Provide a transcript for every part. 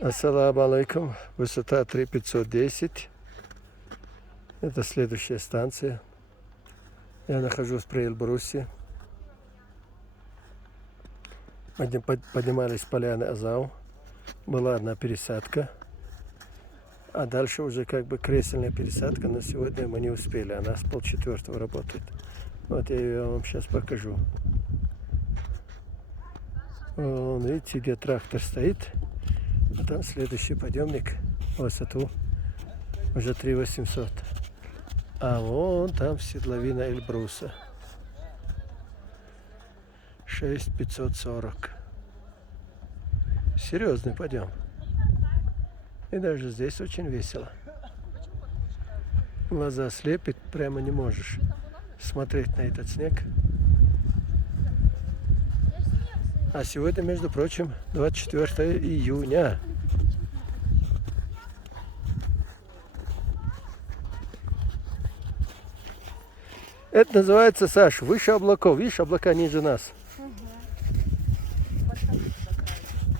Ассаламу алейкум. Высота 3510. Это следующая станция. Я нахожусь при Эльбрусе. Поднимались с поляны Азау. Была одна пересадка. А дальше уже как бы кресельная пересадка. Но сегодня мы не успели. Она с 3:30 работает. Вот я ее вам сейчас покажу. Вон, видите, где трактор стоит. А там следующий подъемник в высоту уже 3800. А вон там седловина Эльбруса. 6540. Серьезный подъем. И даже здесь очень весело. Глаза слепит, прямо не можешь смотреть на этот снег. А сегодня, между прочим, 24 июня. Это называется, Саш, выше облаков. Видишь, облака ниже нас.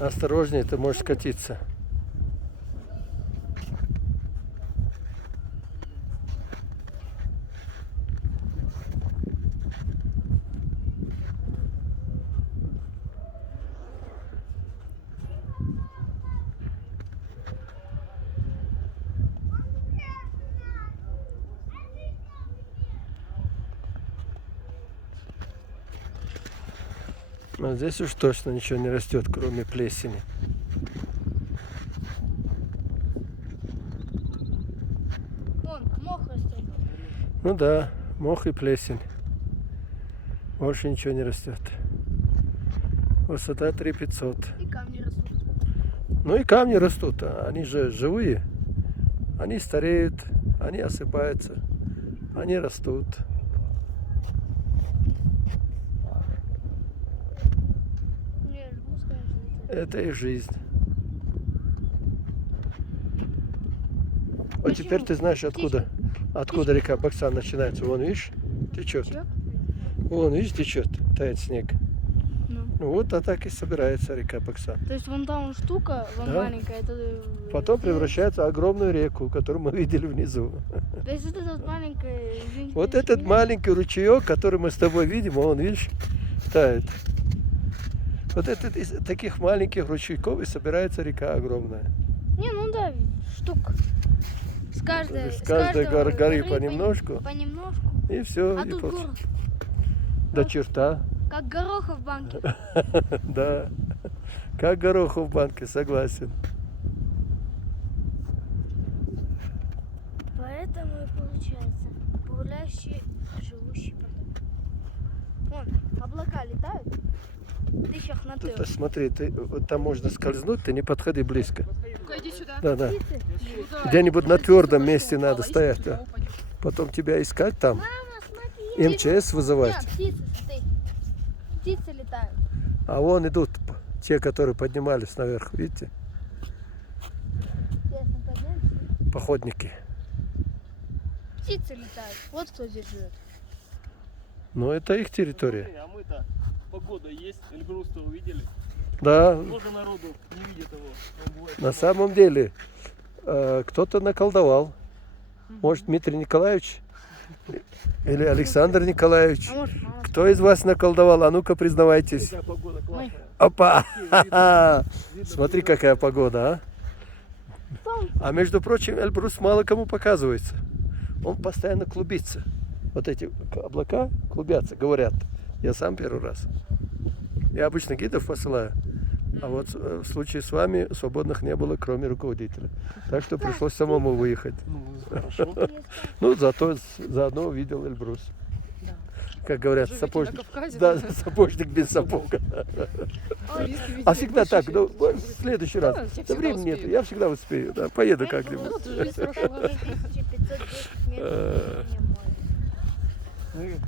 Осторожнее, ты можешь скатиться. Но здесь уж точно ничего не растет, кроме плесени. Вон, мох растет. Ну да, мох и плесень. Больше ничего не растет. Высота 3500. И камни растут. Ну и камни растут, они же живые. Они стареют, они осыпаются, они растут. Это их жизнь. Вот теперь ты знаешь, откуда река Баксан начинается. Вон, видишь, течет. Вон, видишь, течет, тает снег. Ну вот, а так и собирается река Баксан. То есть вон там штука, вон Да. маленькая. Это... Потом превращается в огромную реку, которую мы видели внизу. То есть это вот маленькая... Вот этот маленький ручеек, который мы с тобой видим, он, видишь, тает. Вот это из таких маленьких ручейков и собирается река огромная. Не, ну да, штук. С каждой, С каждой горы понемножку. Понемножку. И все. А и тут город, до черта. как гороха в банке. Да. Как гороха в банке, согласен. Поэтому и получается гуляющие, живущие поток. Вон, облака летают. Тысячах на Тут, тысячу. смотри, вот там можно скользнуть, ты не подходи близко. Иди сюда. Да. Сюда. Где-нибудь на твердом месте надо стоять. Да. Потом тебя искать там. Мама, смотри. МЧС вызывать. Да, птицы, смотри. Птицы летают. А вон идут те, которые поднимались наверх, видите? Интересно, поднимемся? Походники. Птицы летают. Вот кто здесь живет. Но это их территория. А мы-то погода есть, Эльбрус-то вы видели? Да, Тоже народу не видит его. на самом деле кто-то наколдовал. Может, Дмитрий Николаевич или Александр Николаевич. А может, мама. Кто из вас наколдовал? А ну-ка, признавайтесь. Какая погода классная. Опа! Смотри, какая погода, Солнце. а между прочим, Эльбрус мало кому показывается. Он постоянно клубится. Вот эти облака клубятся, говорят. Я сам первый раз. Я обычно гидов посылаю. А вот в случае с вами свободных не было, кроме руководителя. Так что пришлось самому выехать. Ну, хорошо. Ну, зато заодно увидел Эльбрус. Как говорят, Живете сапожник. на Кавказе, Да, да? сапожник без сапог. Туристы видели А всегда больше, так, чем ну, туристы. в следующий раз. Да, я Да всегда времени нет, успею. я всегда успею. Да, поеду как-нибудь. Вот жизнь прошла. 1510 метров. Э. Не море.